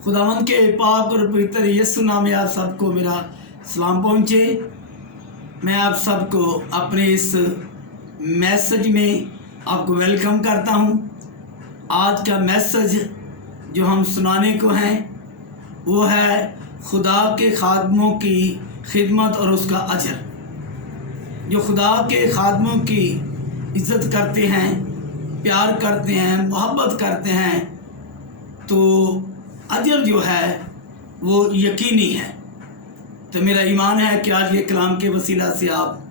खुदावंद के पाक और पवित्र यीशु नाम में आप सबको मेरा सलाम पहुँचे। मैं आप सबको अपने इस मैसेज में आपको वेलकम करता हूँ। आज का मैसेज जो हम सुनाने को हैं वो है खुदा के खादमों की खिदमत और उसका अजर। जो खुदा के खादमों की इज़्ज़त करते हैं, प्यार करते हैं, मोहब्बत करते हैं, तो अजर जो है वो यकीनी है। तो मेरा ईमान है कि आज ये कलाम के वसीला से आप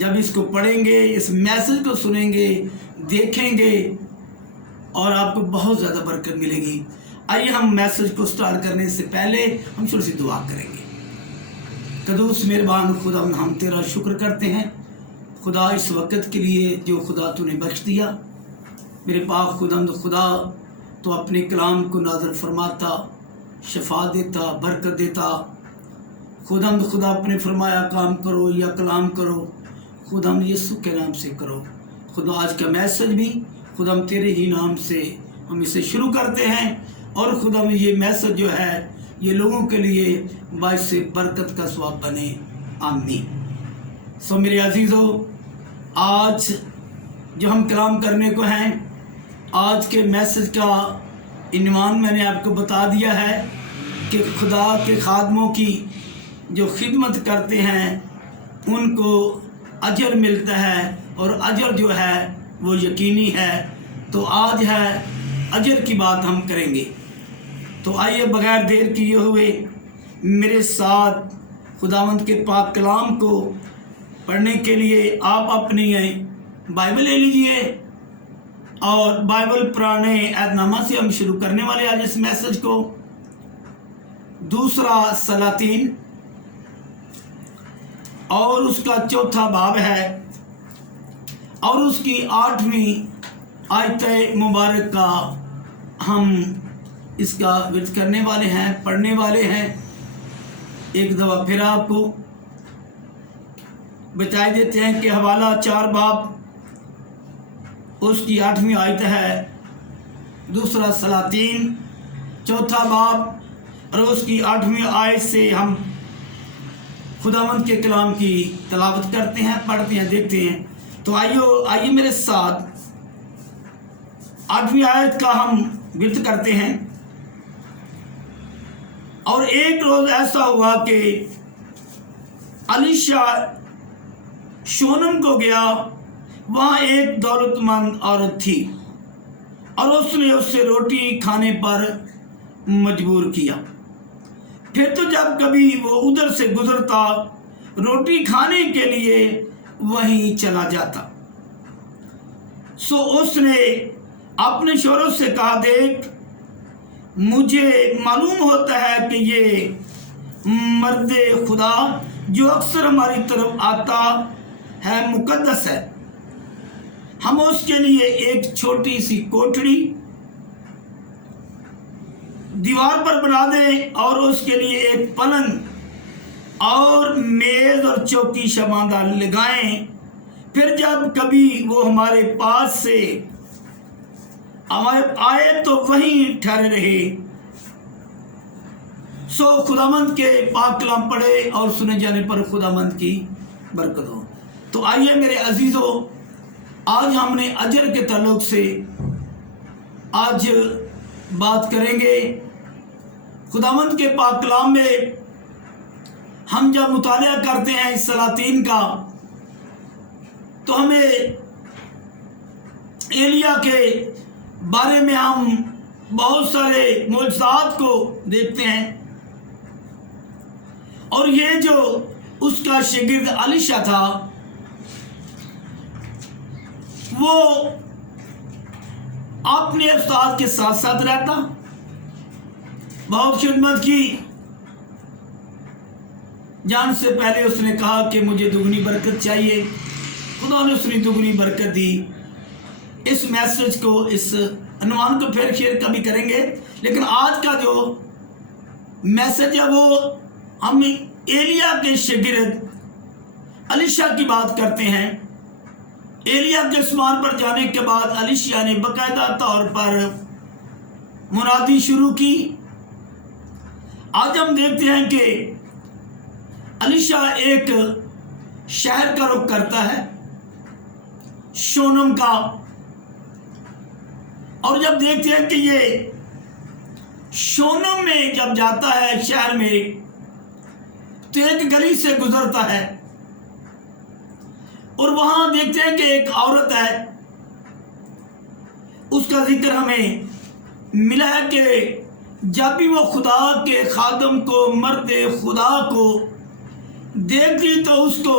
जब इसको पढ़ेंगे, इस मैसेज को सुनेंगे, देखेंगे और आपको बहुत ज़्यादा बरकत मिलेगी। आइए हम मैसेज को स्टार्ट करने से पहले हम छोटी सी दुआ करेंगे। कदूस मेहरबान खुदा, हम तेरा शुक्र करते हैं खुदा इस वक्त के लिए जो खुदा तूने बख्श दिया। मेरे पाक खुदा तो अपने कलाम को नाज़र फरमाता, शफा देता, बरकत देता। खुदा अपने फरमाया काम करो या कलाम करो, खुदा यीशु के नाम से करो। खुदा आज का मैसेज भी खुदा तेरे ही नाम से हम इसे शुरू करते हैं और खुदा ये मैसेज जो है ये लोगों के लिए बाइस से बरकत का स्वाब बने। आमीन। सो मेरे अजीज़ों, आज जो हम कलाम करने को हैं, आज के मैसेज का इन्वान मैंने आपको बता दिया है कि खुदा के खादमों की जो खिदमत करते हैं उनको अजर मिलता है और अजर जो है वो यकीनी है। तो आज है अजर की बात हम करेंगे। तो आइए बगैर देर किए हुए मेरे साथ खुदावंद के पाक कलाम को पढ़ने के लिए आप अपनी बाइबल ले लीजिए और बाइबल पुराने अहदनामा से हम शुरू करने वाले आज इस मैसेज को। दूसरा सलातीन और उसका चौथा बाब है और उसकी 8वीं आयत मुबारक का हम इसका विर्द करने वाले हैं, पढ़ने वाले हैं। एक दफ़ा फिर आपको बता देते हैं कि हवाला 4 बाब उसकी 8वीं आयत है। दूसरा सलातीन चौथा बाब और उसकी 8वीं आयत से हम खुदावंद के कलाम की तलावत करते हैं, पढ़ते हैं, देखते हैं। तो आइए मेरे साथ 8वीं आयत का हम विर्द करते हैं। और एक रोज ऐसा हुआ कि अलीशा शोनम को गया। वहाँ एक दौलतमंद औरत थी और उसने उससे रोटी खाने पर मजबूर किया। फिर तो जब कभी वो उधर से गुजरता रोटी खाने के लिए वहीं चला जाता। सो उसने अपने शोहर से कहा, देख, मुझे मालूम होता है कि ये मर्द खुदा जो अक्सर हमारी तरफ आता है मुकद्दस है। हम उसके लिए एक छोटी सी कोठड़ी दीवार पर बना दें और उसके लिए एक पलंग और मेज और चौकी शबांदा लगाएं। फिर जब कभी वो हमारे पास से हमारे आए तो वहीं ठहरे रहे। सो खुदावंद के पाक कलाम पढ़े और सुने जाने पर खुदावंद की बरकत हो। तो आइए मेरे अजीज़ों, आज हमने अजर के ताल्लुक से आज बात करेंगे। खुदावंद के पाक कलाम में हम जब मुतालिया करते हैं इस सलातीन का तो हमें एलिया के बारे में हम बहुत सारे मोजज़ात को देखते हैं। और ये जो उसका शागिर्द अलीशा था वो अपने उस्ताद के साथ साथ रहता, बहुत खिदमत की। जान से पहले उसने कहा कि मुझे दुगनी बरकत चाहिए। खुदा ने उसने दुगनी बरकत दी। इस मैसेज को, इस अनुमान को फिर शेयर कभी करेंगे, लेकिन आज का जो मैसेज है वो हम एलिया के शागिर्द अलीशा की बात करते हैं। एलिया के आसमान पर जाने के बाद अलीशा ने बाकायदा तौर पर मुनादी शुरू की آج ہم دیکھتے ہیں کہ الیشا ایک شہر کا رخ کرتا ہے، شونم کا، اور جب دیکھتے ہیں کہ یہ شونم میں جب جاتا ہے شہر میں تو ایک گلی سے گزرتا ہے اور وہاں دیکھتے ہیں کہ ایک عورت ہے، اس کا ذکر ہمیں ملا ہے کہ جب بھی وہ خدا کے خادم کو، مرد خدا کو دیکھتی تو اس کو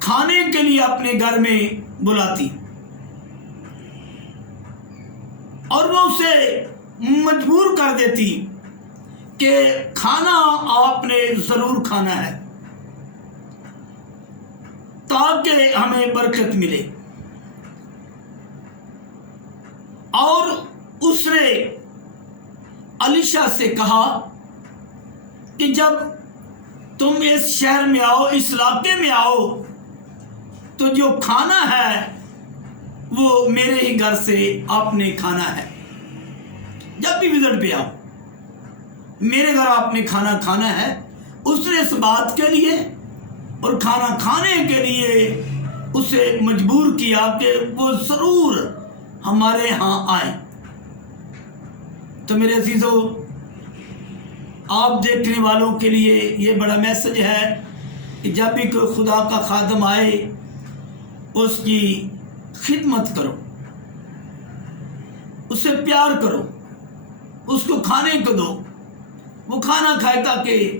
کھانے کے لیے اپنے گھر میں بلاتی اور وہ اسے مجبور کر دیتی کہ کھانا آپ نے ضرور کھانا ہے تاکہ ہمیں برکت ملے۔ اور اس نے الیشا سے کہا کہ جب تم اس شہر میں آؤ، اس علاقے میں آؤ، تو جو کھانا ہے وہ میرے ہی گھر سے آپ نے کھانا ہے۔ جب بھی وزٹ پہ آؤ میرے گھر آپ نے کھانا کھانا ہے۔ اس نے اس بات کے لیے اور کھانا کھانے کے لیے اسے مجبور کیا کہ وہ ضرور ہمارے ہاں آئیں۔ تو میرے عزیزو، آپ دیکھنے والوں کے لیے یہ بڑا میسج ہے کہ جب بھی کوئی خدا کا خادم آئے اس کی خدمت کرو، اسے پیار کرو، اس کو کھانے کو دو، وہ کھانا کھائے تاکہ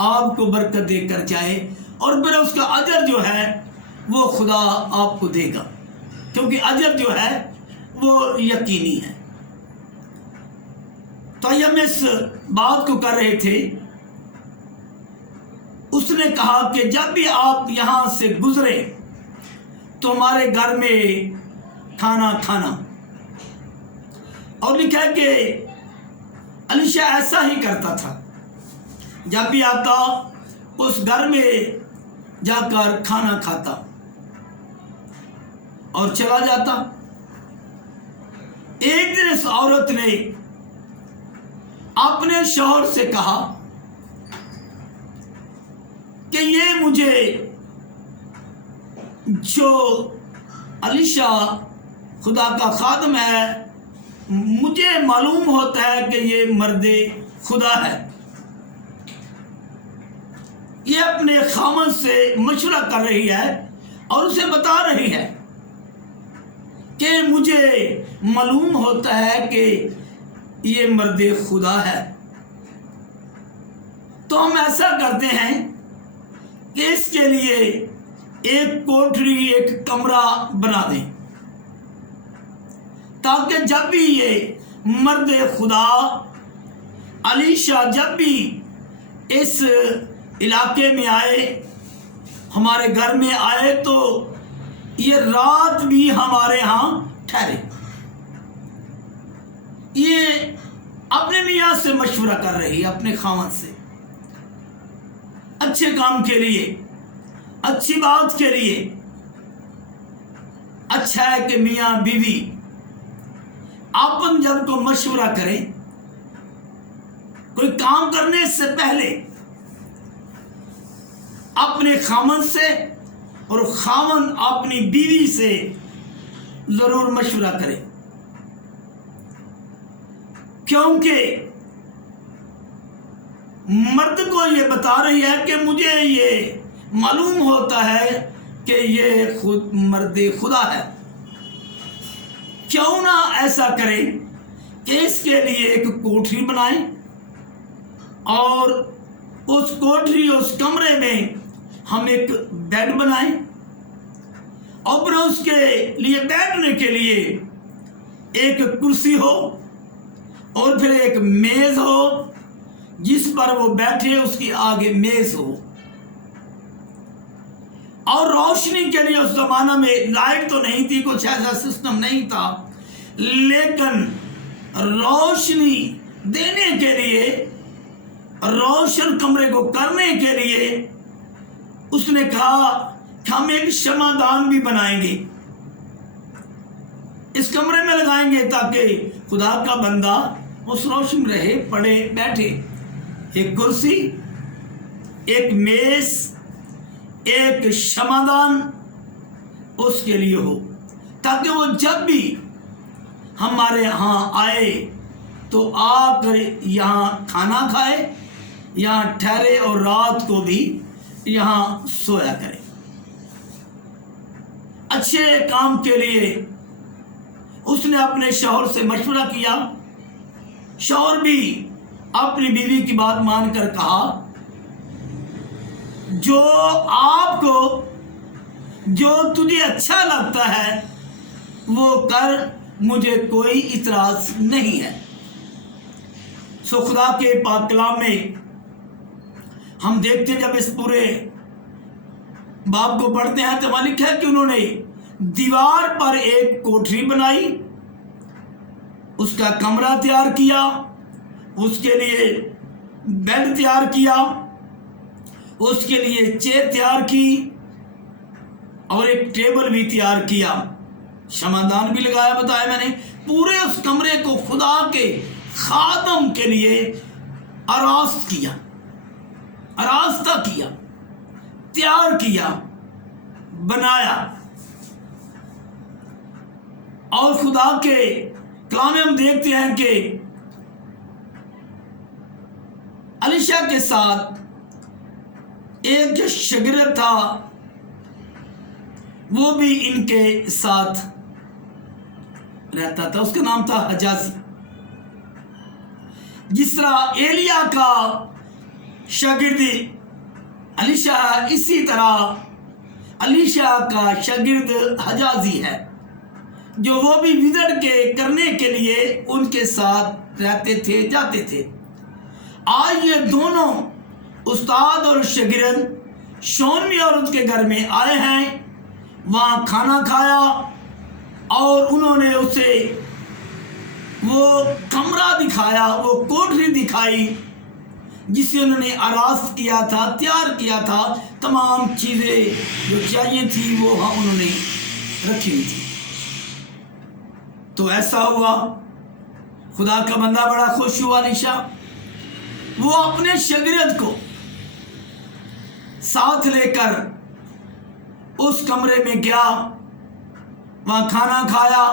آپ کو برکت دے کر جائے، اور پھر اس کا اجر جو ہے وہ خدا آپ کو دے گا، کیونکہ اجر جو ہے وہ یقینی ہے۔ تو ہم اس بات کو کر رہے تھے، اس نے کہا کہ جب بھی آپ یہاں سے گزرے تو ہمارے گھر میں کھانا کھانا، اور لکھا ہے کہ الیشا ایسا ہی کرتا تھا، جب بھی آتا اس گھر میں جا کر کھانا کھاتا اور چلا جاتا۔ ایک دن اس عورت نے اپنے شوہر سے کہا کہ یہ مجھے جو الیشا خدا کا خادم ہے، مجھے معلوم ہوتا ہے کہ یہ مرد خدا ہے، یہ اپنے خامن سے مشورہ کر رہی ہے اور اسے بتا رہی ہے کہ مجھے معلوم ہوتا ہے کہ یہ مرد خدا ہے۔ تو ہم ایسا کرتے ہیں کہ اس کے لیے ایک کوٹری، ایک کمرہ بنا دیں تاکہ جب بھی یہ مرد خدا الیشا جب بھی اس علاقے میں آئے، ہمارے گھر میں آئے، تو یہ رات بھی ہمارے ہاں ٹھہرے۔ یہ اپنے میاں سے مشورہ کر رہی ہے، اپنے خاوند سے، اچھے کام کے لیے، اچھی بات کے لیے۔ اچھا ہے کہ میاں بیوی آپن جب کو مشورہ کریں، کوئی کام کرنے سے پہلے اپنے خاوند سے اور خاوند اپنی بیوی سے ضرور مشورہ کرے، کیونکہ مرد کو یہ بتا رہی ہے کہ مجھے یہ معلوم ہوتا ہے کہ یہ خود مرد خدا ہے۔ کیوں نہ ایسا کریں کہ اس کے لیے ایک کوٹری بنائیں اور اس کوٹری، اس کمرے میں ہم ایک بیڈ بنائیں، اور پھر اس کے لیے بیٹھنے کے لیے ایک کرسی ہو اور پھر ایک میز ہو جس پر وہ بیٹھے، اس کی آگے میز ہو، اور روشنی کے لیے اس زمانہ میں لائٹ تو نہیں تھی، کچھ ایسا سسٹم نہیں تھا، لیکن روشنی دینے کے لیے، روشن کمرے کو کرنے کے لیے اس نے کہا کہ ہم ایک شمعدان بھی بنائیں گے، اس کمرے میں لگائیں گے تاکہ خدا کا بندہ اس روشن رہے، پڑھے، بیٹھے۔ एक कुर्सी, एक मेज, एक क्षमादान उसके लिए हो, ताकि वो जब भी हमारे यहाँ आए तो आकर यहाँ खाना खाए, यहाँ ठहरे और रात को भी यहाँ सोया करे। अच्छे काम के लिए उसने अपने शौहर से मशवरा किया। शौहर भी अपनी बीवी की बात मानकर कहा, जो आपको जो तुझे अच्छा लगता है वो कर, मुझे कोई इतराज नहीं है। सो खुदा के पाक कलाम में हम देखते हैं, जब इस पूरे बाब को पढ़ते हैं तो वहां लिखा है कि उन्होंने दीवार पर एक कोठरी बनाई, उसका कमरा तैयार किया, उसके लिए बेड तैयार किया, उसके लिए चेयर तैयार की और एक टेबल भी तैयार किया, क्षमादान भी लगाया, बताया मैंने। पूरे उस कमरे को खुदा के खादम के लिए आरास्त किया, आरास्ता किया, तैयार किया, बनाया। और खुदा के कलाम में हम देखते हैं कि अलीशा के साथ एक जो शागिर्द था वो भी इनके साथ रहता था, उसका नाम था हजाजी। जिस तरह एलिया का शागिर्द अलीशा, इसी तरह अलीशा का शागिर्द हजाजी है, जो वो भी विजड़ के करने के लिए उनके साथ रहते थे, जाते थे। आज ये दोनों उस्ताद और शागिर्द शोनमी औरत के घर में आए हैं, वहाँ खाना खाया और उन्होंने उसे वो कमरा दिखाया, वो कोठरी दिखाई जिसे उन्होंने आरास्त किया था, तैयार किया था। तमाम चीज़ें जो चाहिए थी वो वहाँ उन्होंने रखी हुई थी। तो ऐसा हुआ, खुदा का बंदा बड़ा खुश हुआ अलीशा। वो अपने शागिर्द को साथ लेकर उस कमरे में गया, वहाँ खाना खाया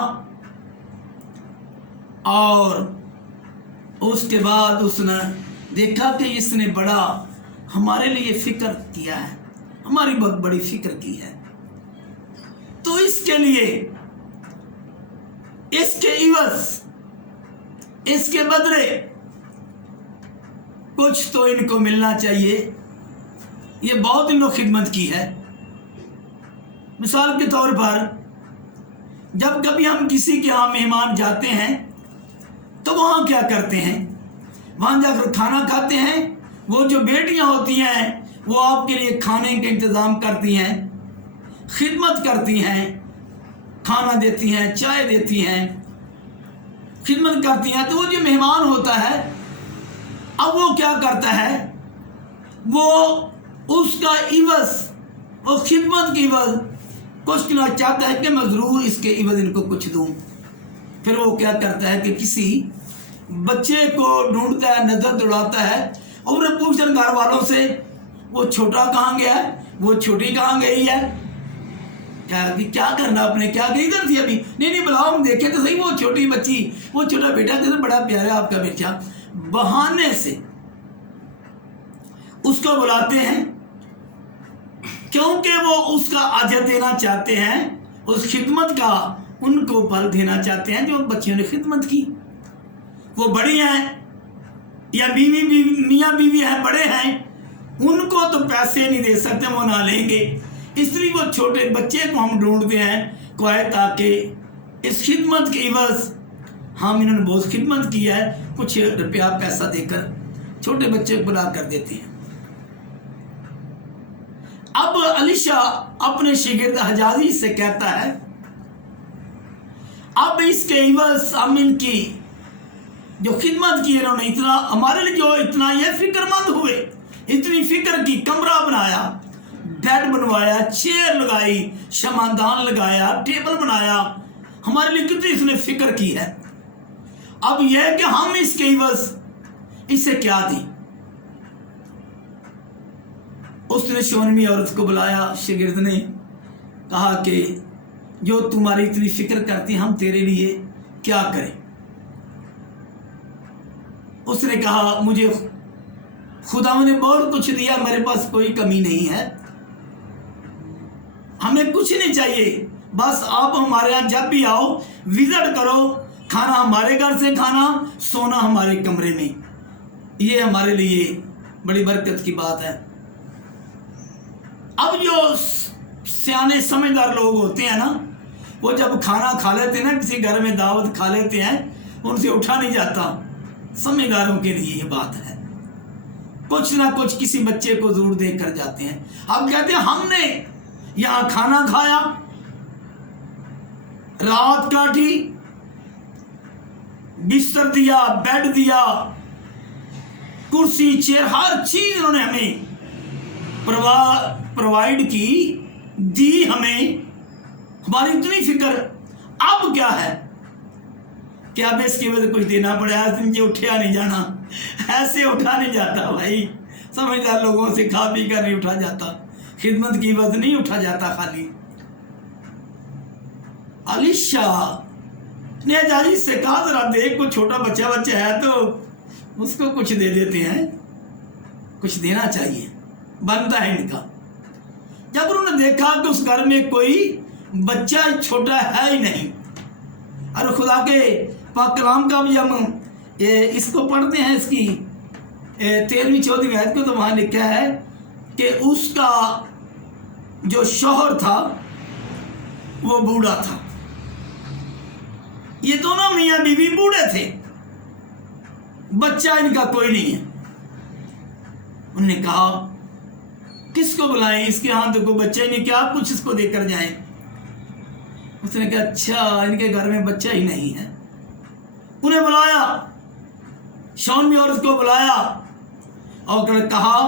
और उसके बाद उसने देखा कि इसने बड़ा हमारे लिए फिक्र किया है, हमारी बहुत बड़ी फिक्र की है। तो इसके लिए, इसके इवज, इसके बदले कुछ तो इनको मिलना चाहिए। ये बहुत इन्होंने खिदमत की है। मिसाल के तौर पर जब कभी हम किसी के यहाँ मेहमान जाते हैं तो वहाँ क्या करते हैं, वहाँ जाकर खाना खाते हैं। वो जो बेटियाँ होती हैं वो आपके लिए खाने का इंतज़ाम करती हैं, खिदमत करती हैं, खाना देती हैं, चाय देती हैं, खिदमत करती हैं। तो वो जो मेहमान होता है, अब वो क्या करता है, वो उसका इवज, वो खिदमत की इवज कुछ ना चाहता है कि मैं ज़रूर इसके इवज इनको कुछ दूँ। फिर वो क्या करता है कि किसी बच्चे को ढूंढता है, नज़र दौड़ाता है और पूछता है घर वालों से, वो छोटा कहाँ गया है, वो छोटी कहाँ गई है, क्या करना आपने, क्या इधर थी अभी, नहीं बुलाओ हम देखें तो सही, वो छोटी बच्ची, वो छोटा बेटा कितना बड़ा प्यारा आपका बेटा। बहाने से उसको बुलाते हैं क्योंकि वो उसका अजर देना चाहते हैं, उस खिदमत का उनको फल देना चाहते हैं जो बच्चियों ने खिदमत की। वो बड़ी हैं या मियाँ बीवी हैं, बड़े हैं, उनको तो पैसे नहीं दे सकते, वो ना लेंगे। इसलिए वो छोटे बच्चे को हम ढूंढते हैं को है, ताकि इस खिदमत के इवज हम इन्होंने बहुत खिदमत की है, कुछ रुपया पैसा देकर छोटे बच्चे को बुला कर देते हैं। अब अलीशा अपने शागिर्द हजाजी से कहता है, अब इसके इवज हम इनकी जो खिदमत की इन्होंने, इतना हमारे लिए जो इतना ये फिक्रमंद हुए, इतनी फिक्र की, कमरा बनाया, बेड बनवाया, चेयर लगाई, क्षमादान लगाया, टेबल बनाया, हमारे लिए कितनी इसने फिक्र की है। अब यह है कि हम इसके इवज इससे क्या दें। اس نے شونمی عورت کو بلایا، شاگرد نے کہا کہ جو تمہاری اتنی فکر کرتی ہم تیرے لیے کیا کریں؟ اس نے کہا مجھے خدا نے بہت کچھ دیا، میرے پاس کوئی کمی نہیں ہے، ہمیں کچھ نہیں چاہیے، بس آپ ہمارے یہاں جب بھی آؤ وزٹ کرو، کھانا ہمارے گھر سے کھانا، سونا ہمارے کمرے میں، یہ ہمارے لیے بڑی برکت کی بات ہے۔ اب جو سیانے سمجھدار لوگ ہوتے ہیں نا، وہ جب کھانا کھا لیتے ہیں نا، کسی گھر میں دعوت کھا لیتے ہیں، ان سے اٹھا نہیں جاتا۔ سمجھداروں کے لیے یہ بات ہے، کچھ نہ کچھ کسی بچے کو ضرور دے کر جاتے ہیں۔ اب کہتے ہیں ہم نے یہاں کھانا کھایا، رات کاٹی، بستر دیا، بیڈ دیا، کرسی، چیئر، ہر چیز انہوں نے ہمیں پرووائڈ کی، دی ہمیں، ہماری اتنی فکر، اب کیا ہے کہ اب اس کی وجہ سے کچھ دینا پڑے، مجھے اٹھیا نہیں جانا، ایسے اٹھا نہیں جاتا بھائی، سمجھدار لوگوں سے کھا پی کر نہیں اٹھا جاتا، خدمت کی وجہ نہیں اٹھا جاتا خالی۔ علیشا نے حجاجی سے کہا ذرا دیکھ، کوئی چھوٹا بچہ ہے تو اس کو کچھ دے دیتے ہیں، کچھ دینا چاہیے، بنتا ہے ان کا۔ جب انہوں نے دیکھا کہ اس گھر میں کوئی بچہ چھوٹا ہے ہی نہیں، اور خدا کے پاک کلام کا بھی ہم اس کو پڑھتے ہیں، اس کی 13ویں 14ویں آیت کو، تو وہاں لکھا ہے کہ اس کا جو شوہر تھا وہ بوڑھا تھا، یہ دونوں میاں بیوی بوڑھے تھے، بچہ ان کا کوئی نہیں ہے۔ انہوں نے کہا کس کو بلائیں، اس کے ہاں تو کوئی بچہ ہی نہیں، کیا آپ کچھ اس کو دے کر جائیں؟ اس نے کہا اچھا ان کے گھر میں بچہ ہی نہیں ہے۔ انہیں بلایا، شونمی عورت کو بلایا اور کہا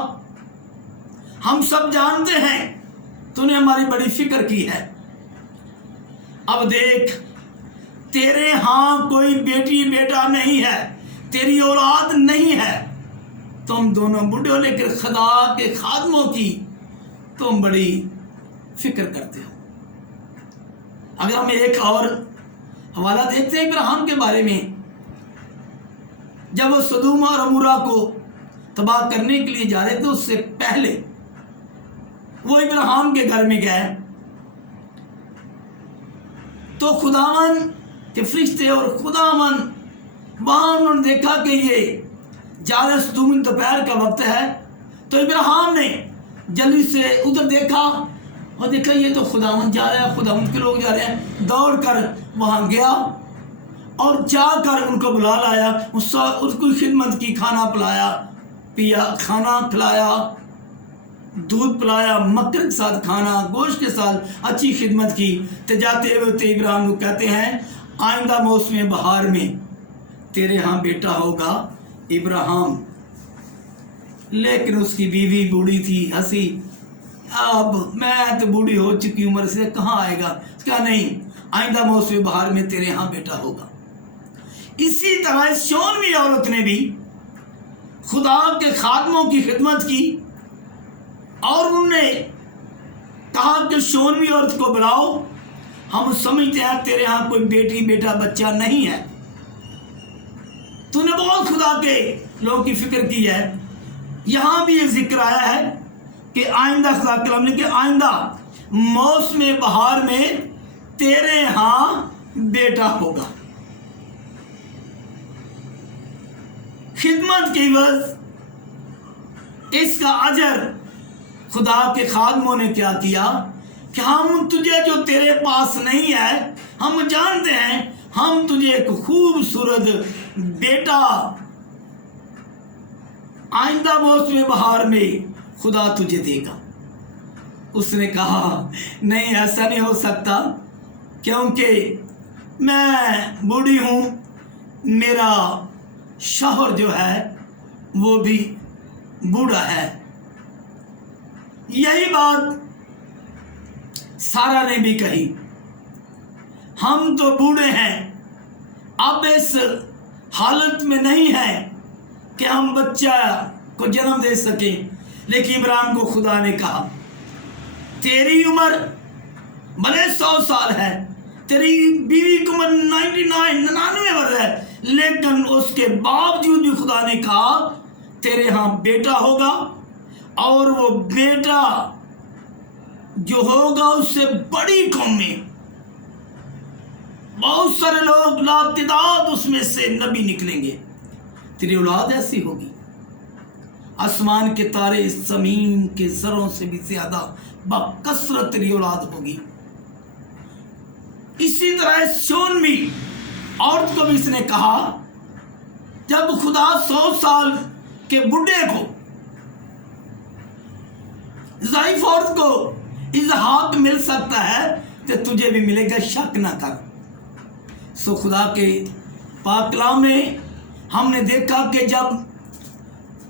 ہم سب جانتے ہیں تو نے ہماری بڑی فکر کی ہے، اب دیکھ تیرے ہاں کوئی بیٹی بیٹا نہیں ہے، تیری اولاد نہیں ہے، تم دونوں بوڑھے ہو، لیکن خدا کے خادموں کی تم بڑی فکر کرتے ہو۔ اگر ہم ایک اور حوالہ دیکھتے ہیں ابراہیم کے بارے میں، جب وہ سدوم اور عمورہ کو تباہ کرنے کے لیے جا رہے تھے، اس سے پہلے وہ ابراہیم کے گھر میں گئے تو خداوند کے فرشتے اور خداوند وہاں انہوں نے دیکھا کہ یہ جالس دوپہر کا وقت ہے، تو ابراہیم نے جلدی سے ادھر دیکھا اور دیکھا یہ تو خداوند جا رہا ہے، خداوند کے لوگ جا رہے ہیں، دوڑ کر وہاں گیا اور جا کر ان کو بلا لایا، اس کو خدمت کی، کھانا پلایا، کھانا کھلایا، دودھ پلایا، مکر کے ساتھ کھانا، گوشت کے ساتھ اچھی خدمت کی۔ تو جاتے ہوئے ابراہیم کو کہتے ہیں آئندہ موسم بہار میں تیرے ہاں بیٹا ہوگا ابراہیم، لیکن اس کی بیوی بوڑھی تھی، ہنسی، اب میں تو بوڑھی ہو چکی عمر سے، کہاں آئے گا؟ کیا نہیں، آئندہ موسم بہار میں تیرے ہاں بیٹا ہوگا۔ اسی طرح شونمی عورت نے بھی خدا کے خادموں کی خدمت کی، اور انہوں نے کہا کہ شونمی عورت کو بلاؤ، ہم سمجھتے ہیں تیرے ہاں کوئی بیٹی بیٹا بچہ نہیں ہے، تو نے بہت خدا کے لوگوں کی فکر کی ہے۔ یہاں بھی یہ ذکر آیا ہے کہ آئندہ خدا کلام نے کہ آئندہ موسم بہار میں تیرے ہاں بیٹا ہوگا۔ خدمت کی وجہ اس کا اجر خدا کے خادموں نے کیا کیا کہ ہم تجھے جو تیرے پاس نہیں ہے، ہم جانتے ہیں ہم تجھے ایک خوبصورت بیٹا آئندہ موسم بہار میں خدا تجھے دے گا۔ اس نے کہا نہیں، ایسا نہیں ہو سکتا، کیونکہ میں بوڑھی ہوں، میرا شوہر جو ہے وہ بھی بوڑھا ہے۔ یہی بات سارا نے بھی کہی، ہم تو بوڑھے ہیں، اب اس حالت میں نہیں ہیں کہ ہم بچہ کو جنم دے سکیں، لیکن ابراہیم کو خدا نے کہا تیری عمر بھلے 100 سال ہے، تیری بیوی کی عمر 99 برس ہے، لیکن اس کے باوجود بھی خدا نے کہا تیرے ہاں بیٹا ہوگا، اور وہ بیٹا جو ہوگا اس سے بڑی قوم میں بہت سارے لوگ لاتعداد اس میں سے نبی نکلیں گے، تیری اولاد ایسی ہوگی، آسمان کے تارے زمین کے ذروں سے بھی زیادہ بکثرت تیری اولاد ہوگی۔ اسی طرح شونمی عورت کو بھی اس نے کہا، جب خدا 100 سال کے بڈھے کو، ضعیف عورت کو اسحاق مل سکتا ہے تو تجھے بھی ملے گا، شک نہ کر۔ سو خدا کے پاک کلام میں ہم نے دیکھا کہ جب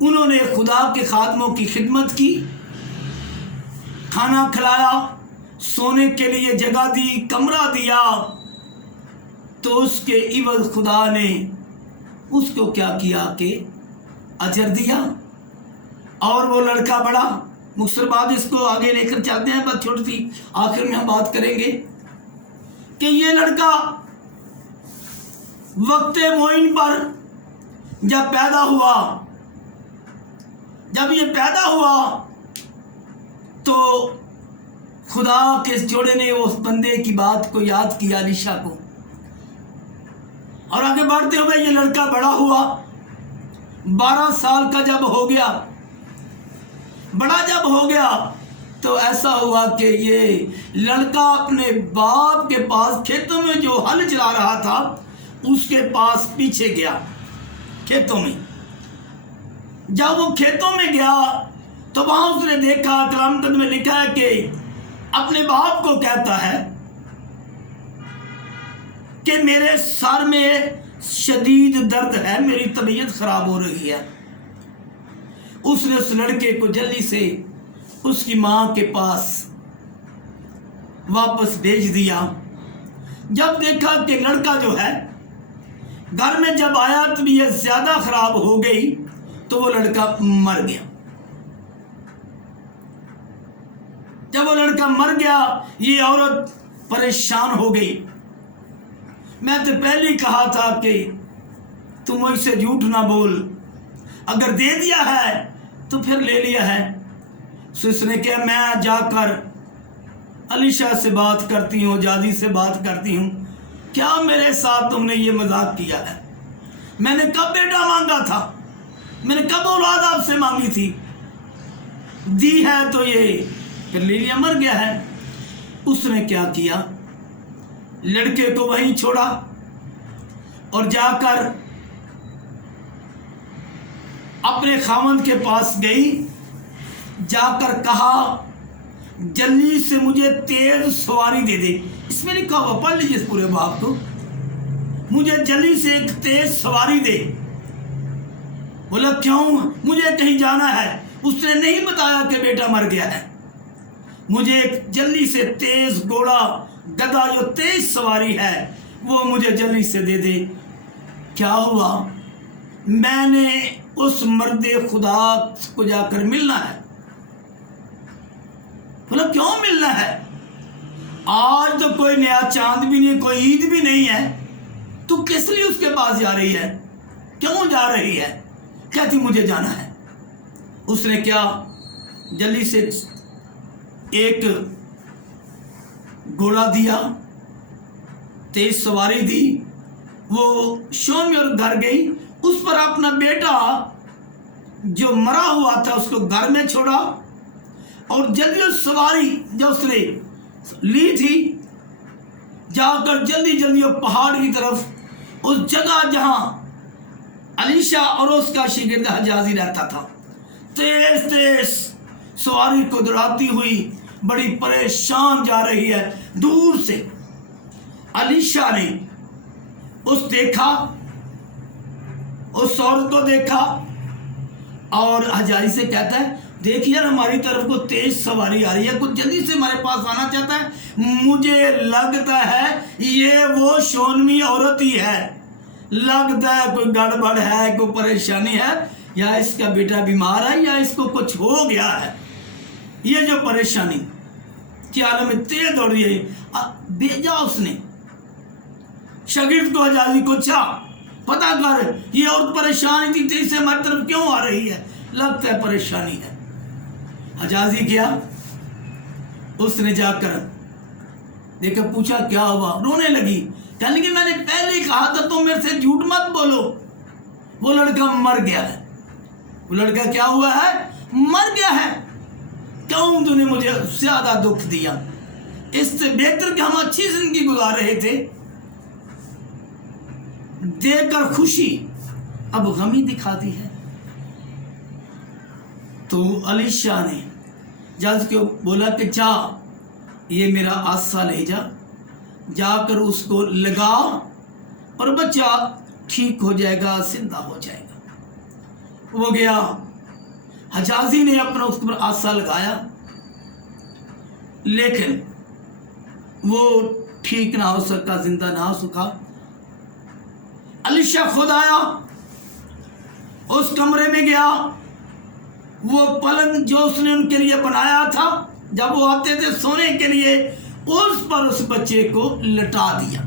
انہوں نے خدا کے خادموں کی خدمت کی، کھانا کھلایا، سونے کے لیے جگہ دی، کمرہ دیا، تو اس کے عوض خدا نے اس کو کیا کیا کہ اجر دیا، اور وہ لڑکا بڑا۔ مختصر بات اس کو آگے لے کر چلتے ہیں، بس چھوٹی سی آخر میں ہم بات کریں گے کہ یہ لڑکا وقت معین پر جب یہ پیدا ہوا تو خدا کے جوڑے نے اس بندے کی بات کو یاد کیا، الیشا کو، اور آگے بڑھتے ہوئے یہ لڑکا بڑا ہوا، 12 سال کا جب ہو گیا، جب ہو گیا تو ایسا ہوا کہ یہ لڑکا اپنے باپ کے پاس کھیتوں میں جو ہل چلا رہا تھا اس کے پاس پیچھے گیا کھیتوں میں۔ جب وہ کھیتوں میں گیا تو وہاں اس نے دیکھا، کلام میں لکھا ہے کہ اپنے باپ کو کہتا ہے کہ میرے سر میں شدید درد ہے، میری طبیعت خراب ہو رہی ہے۔ اس نے اس لڑکے کو جلدی سے اس کی ماں کے پاس واپس بھیج دیا۔ جب دیکھا کہ لڑکا جو ہے گھر میں جب آیا طبیعت زیادہ خراب ہو گئی تو وہ لڑکا مر گیا۔ جب وہ لڑکا مر گیا یہ عورت پریشان ہو گئی۔ میں تو پہلے ہی کہا تھا کہ تم مجھ سے جھوٹ نہ بول، اگر دے دیا ہے تو پھر لے لیا ہے۔ سو اس نے کہا میں جا کر الیشا سے بات کرتی ہوں، جادی سے بات کرتی ہوں، کیا میرے ساتھ تم نے یہ مذاق کیا ہے؟ میں نے کب بیٹا مانگا تھا؟ میں نے کب اولاد آپ سے مانگی تھی؟ دی ہے تو یہ پھر لے لیا، مر گیا ہے۔ اس نے کیا کیا، لڑکے کو وہیں چھوڑا اور جا کر اپنے خاوند کے پاس گئی، جا کر کہا جلدی سے مجھے تیز سواری دے دے۔ اس میں لکھا ہوا، پڑھ لیجیے اس پورے باب کو، مجھے جلدی سے ایک تیز سواری دے۔ بولا کیوں؟ مجھے کہیں جانا ہے۔ اس نے نہیں بتایا کہ بیٹا مر گیا ہے، مجھے ایک جلدی سے تیز گھوڑا گدھا جو تیز سواری ہے وہ مجھے جلدی سے دے دے۔ کیا ہوا؟ میں نے اس مرد خدا کو جا کر ملنا ہے۔ بولا کیوں ملنا ہے؟ آج تو کوئی نیا چاند بھی نہیں، کوئی عید بھی نہیں ہے، تو کس لیے اس کے پاس جا رہی ہے؟ کیوں جا رہی ہے؟ کہتی مجھے جانا ہے۔ اس نے کیا، جلدی سے ایک گھوڑا دیا، تیز سواری دی، وہ شومی اور گھر گئی، اس پر اپنا بیٹا جو مرا ہوا تھا اس کو گھر میں چھوڑا، اور جلدی سواری جو اس نے لی تھی جا کر جلدی وہ پہاڑ کی طرف، اس جگہ جہاں الیشا اور اس کا شاگرد حجازی رہتا تھا، تیز سواری کو دوڑاتی ہوئی بڑی پریشان جا رہی ہے۔ دور سے الیشا نے اس عورت کو دیکھا اور حجازی سے کہتا ہے دیکھیے ہماری طرف کو تیز سواری آ رہی ہے، کچھ جلدی سے ہمارے پاس آنا چاہتا ہے، مجھے لگتا ہے یہ وہ شونمی عورت ہی ہے، लगता है कोई गड़बड़ है, कोई परेशानी है, या इसका बेटा बीमार है, या इसको कुछ हो गया है। ये जो परेशानी की आलम में तेज दौड़ रही है, भेजा उसने शागिर्द को, हजाजी को, चाह पता कर ये औरत परेशानी थी, तेरे से हमारी तरफ क्यों आ रही है, लगता है परेशानी है। हजाजी गया, उसने जाकर देखा, पूछा क्या हुआ, रोने लगी, कहने लगी मैंने पहले ही कहा था तुम मेरे से झूठ मत बोलो, वो लड़का मर गया है। वो लड़का क्या हुआ है, मर गया है। क्यों तूने मुझे ज्यादा दुख दिया, इससे बेहतर कि हम अच्छी जिंदगी गुजार रहे थे। देकर खुशी अब गमी दिखा दी है। तो अलीशा ने जज को बोला कि जा ये मेरा आसा ले जा, जाकर उसको लगा और बच्चा ठीक हो जाएगा, जिंदा हो जाएगा। वो गया, हजाजी ने अपना उसके ऊपर आसा लगाया, लेकिन वो ठीक ना हो सका, जिंदा ना हो सका। अलीशा खुद आया, उस कमरे में गया, वो पलंग जो उसने उनके लिए बनाया था, जब वो आते थे सोने के लिए, उस पर उस बच्चे को लटा दिया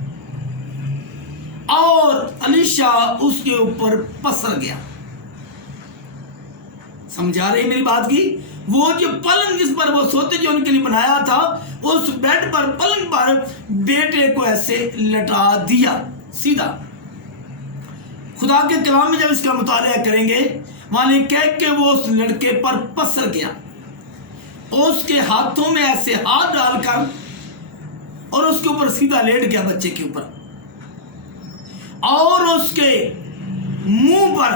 और अलीशा उसके ऊपर पसर गया। समझा रहे मेरी बात की? वो जो पलंग जिस पर वो सोते, जो उनके लिए बनाया था, उस बेड पर, पलंग पर बेटे को ऐसे लटा दिया सीधा। खुदा के कलाम में जब इसका मुताला करेंगे, वहां लिखा है कि वो उस लड़के पर पसर गया, उसके हाथों में ऐसे हाथ डालकर और उसके ऊपर सीधा लेट गया बच्चे के ऊपर, और उसके मुंह पर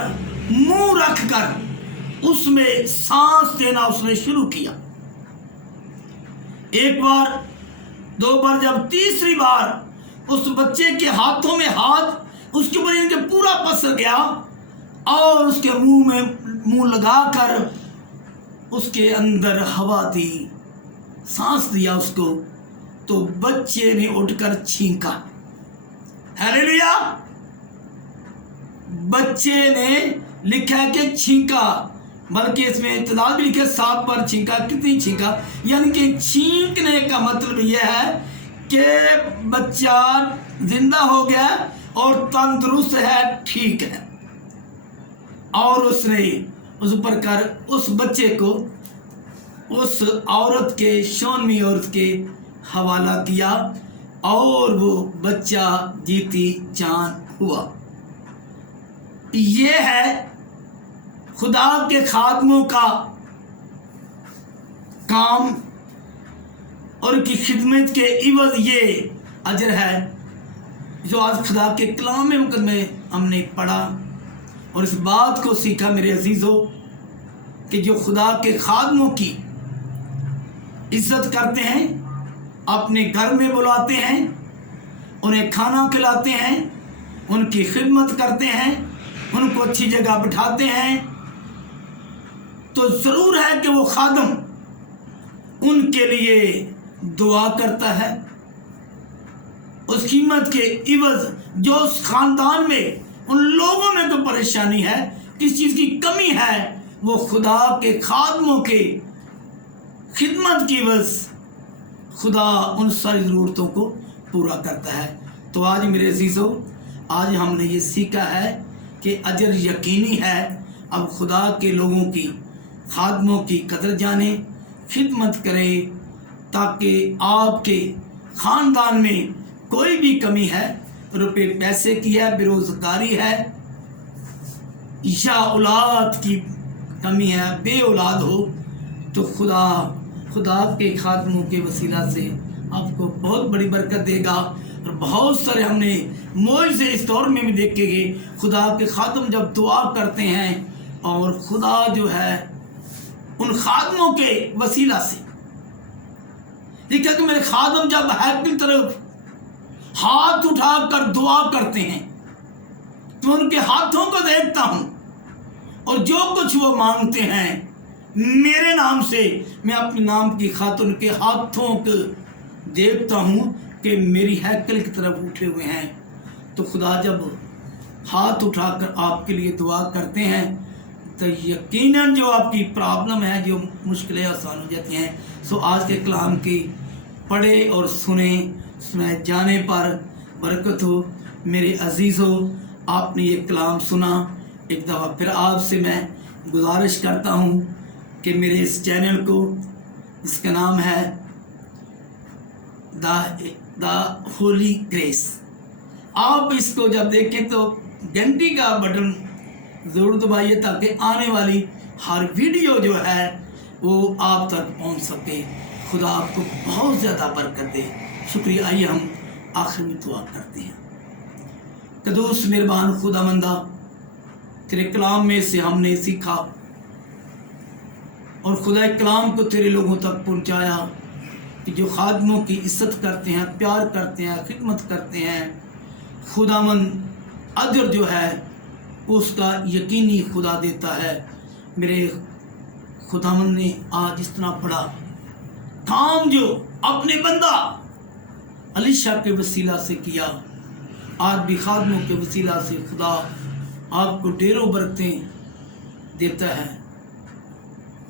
मुंह रखकर उसमें सांस देना उसने शुरू किया। एक बार, दो बार, जब तीसरी बार उस बच्चे के हाथों में हाथ उसके ऊपर इनके पूरा पसर गया और उसके मुंह में मुंह लगाकर उसके अंदर हवा दी, सांस दिया उसको, तो बच्चे ने उठकर छींका। हालेलुया! बच्चे ने लिखा है कि छींका, बल्कि इसमें इत्तेदाल भी लिखे 7 बार छींका। कितनी छींका? यानी कि छींकने का मतलब यह है कि बच्चा जिंदा हो गया और तंदुरुस्त है, ठीक है। और उसने उस पर कर उस बच्चे को उस औरत के, शोनमी औरत के हवाला किया और वो बच्चा जीती जान हुआ। ये है खुदा के खादमों का काम और उनकी खिदमत के इवज ये अजर है जो आज खुदा के कलाम में मुकदमे हमने पढ़ा और इस बात को सीखा मेरे अजीजों कि जो खुदा के खादमों की इज्जत करते हैं, अपने घर में बुलाते हैं, उन्हें खाना खिलाते हैं, उनकी खिदमत करते हैं, उनको अच्छी जगह बिठाते हैं, तो ज़रूर है कि वो खादम उनके लिए दुआ करता है। उस कीमत के इवज जो उस खानदान में, उन लोगों में कोई परेशानी है, किस चीज़ की कमी है, वो खुदा के खादमों के खिदमत की वजह खुदा उन सारी ज़रूरतों को पूरा करता है। तो आज मेरे अजीज़ों, आज हमने ये सीखा है कि अजर यकीनी है। अब खुदा के लोगों की, खादमों की कदर जाने, खिदमत करें, ताकि आपके ख़ानदान में कोई भी कमी है, रुपए पैसे की है, बेरोज़गारी है, या औलाद की कमी है, बे औलाद हो, तो खुदा के खादमों के वसीला से आपको बहुत बड़ी बरकत देगा। और बहुत सारे हमने मौज से इस दौर में भी देखे गए, खुदा के खादम जब दुआ करते हैं और खुदा जो है उन खादमों के वसीला से, देखा कि मेरे खादम जब हैकल तरफ हाथ उठाकर दुआ करते हैं तो उनके हाथों को देखता हूँ और जो कुछ वो मांगते हैं मेरे नाम से, मैं अपने नाम की खातिर उनके हाथों को देखता हूँ कि मेरी हैकल की तरफ उठे हुए हैं। तो खुदा जब हाथ उठाकर आपके लिए दुआ करते हैं तो यकीनन जो आपकी प्रॉब्लम है, जो मुश्किलें आसान हो जाती हैं। सो आज के कलाम की पढ़े और सुने जाने पर बरकत हो। मेरे अजीज़ों, आपने ये कलाम सुना, एक दफ़ा फिर आपसे मैं गुजारिश करता हूँ कि मेरे इस चैनल को, जिसका नाम है द होली ग्रेस, आप इसको जब देखें तो घंटी का बटन ज़रूर दबाइए ताकि आने वाली हर वीडियो जो है वो आप तक पहुंच सके। खुदा आपको बहुत ज़्यादा बरकत दे। शुक्रिया। आइए हम आखिर में दुआ करते हैं। कदूस मेहरबान खुदावंदा, तेरे कलाम में से हमने सीखा और खुदा कलाम को तेरे लोगों तक पहुंचाया कि जो खादमों की इज्जत करते हैं, प्यार करते हैं, खिदमत करते हैं, खुदावंद अजर जो है उसका यकीनी खुदा देता है। मेरे खुदावंद ने आज इतना बड़ा काम जो अपने बंदा अलीशा के वसीला से किया, आज भी खादमों के वसीला से खुदा आपको ढेरों बरकतें देता है।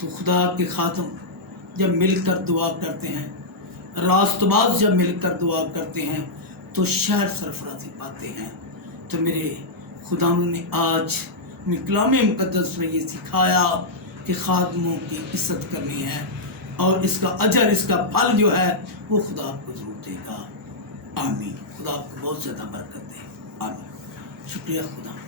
तो खुदा के खादम जब मिलकर दुआ करते हैं, रास्तबाज जब मिलकर दुआ करते हैं तो शहर सरफराजी पाते हैं। तो मेरे खुदावंद ने आज कलाम मुक़द्दस में ये सिखाया कि खादमों की इज्जत करनी है और इसका अजर, इसका फल जो है वो खुदा आपको ज़रूर देगा। आमीन। खुदा आपको बहुत ज़्यादा बरकत दे। आमीन। शुक्रिया खुदा।